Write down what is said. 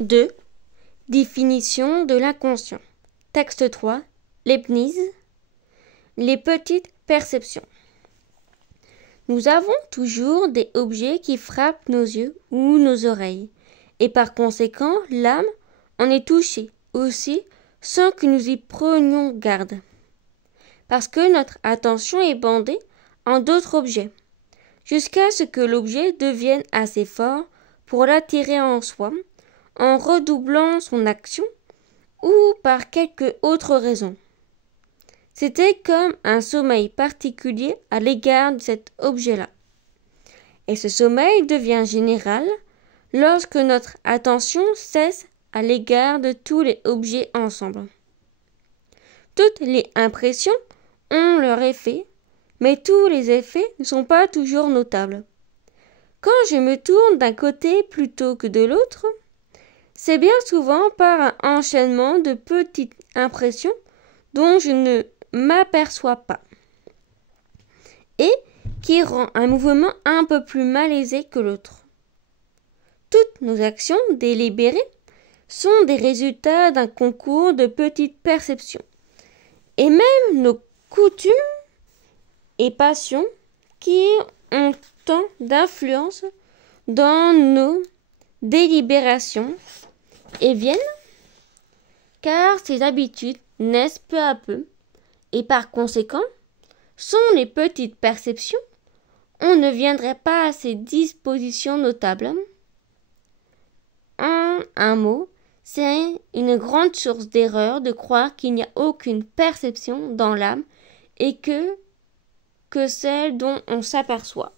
2. Définition de l'inconscient. Texte 3. Leibniz. Les petites perceptions. Nous avons toujours des objets qui frappent nos yeux ou nos oreilles, et par conséquent, l'âme en est touchée aussi sans que nous y prenions garde, parce que notre attention est bandée en d'autres objets, jusqu'à ce que l'objet devienne assez fort pour l'attirer en soi, en redoublant son action ou par quelque autre raison. C'était comme un sommeil particulier à l'égard de cet objet-là. Et ce sommeil devient général lorsque notre attention cesse à l'égard de tous les objets ensemble. Toutes les impressions ont leur effet, mais tous les effets ne sont pas toujours notables. Quand je me tourne d'un côté plutôt que de l'autre, c'est bien souvent par un enchaînement de petites impressions dont je ne m'aperçois pas, et qui rend un mouvement un peu plus malaisé que l'autre. Toutes nos actions délibérées sont des résultats d'un concours de petites perceptions, et même nos coutumes et passions qui ont tant d'influence dans nos délibérations et viennent, car ces habitudes naissent peu à peu, et par conséquent, sans les petites perceptions, on ne viendrait pas à ces dispositions notables. En un mot, c'est une grande source d'erreur de croire qu'il n'y a aucune perception dans l'âme et que celle dont on s'aperçoit.